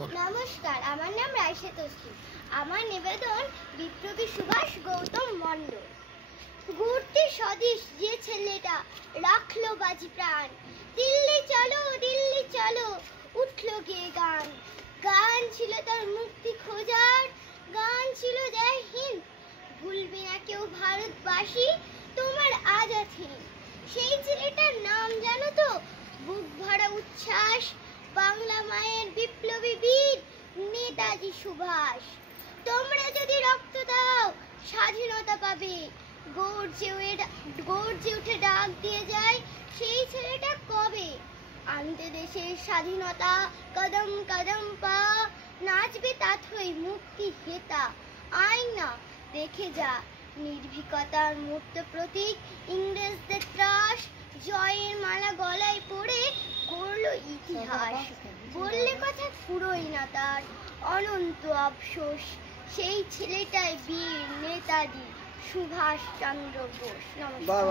নমস্কার, আমার নাম রাইসা তসলিম। আমার নিবেদন বিপ্লবী সুভাষ গৌতম মণ্ডল। ঘুরতে স্বদেশ যে ছেলেটা রাখলো বাজি প্রাণ, দিল্লি চলো উঠলো গিয়ে গান। গান ছিল তার মুক্তি খোঁজার, গান ছিল জয় হিন্দ। ভুলবে না কেউ ভারতবাসী তোমার আজাদ হিন্দ। সেই ছেলেটার নাম জানো তো? বুক ভরা উচ্ছ্বাস, বাংলা মায়ের বিপ্লবী বীর নেতাজি সুভাষ। তোমরা যদি রক্ত দাও স্বাধীনতা পাবে, গর্জে উঠে ডাক দিয়ে যায় সেই ছেলেটা কবে। আনতে দেশের স্বাধীনতা কদম কদম পা, নাচবে তাথই মুক্তি হেতা। আয় না দেখে যা নির্ভীকতার মূর্ত প্রতীক, ইংরেজদের ত্রাস জয়ের মালা গলায় পড়ে করলো ইতিহাস। বললে কথা ফুরোয় না তার, অনন্ত আফসোস। সেই ছেলেটাই বীর নেতাজি সুভাষ চন্দ্র বোস। নমস্কার।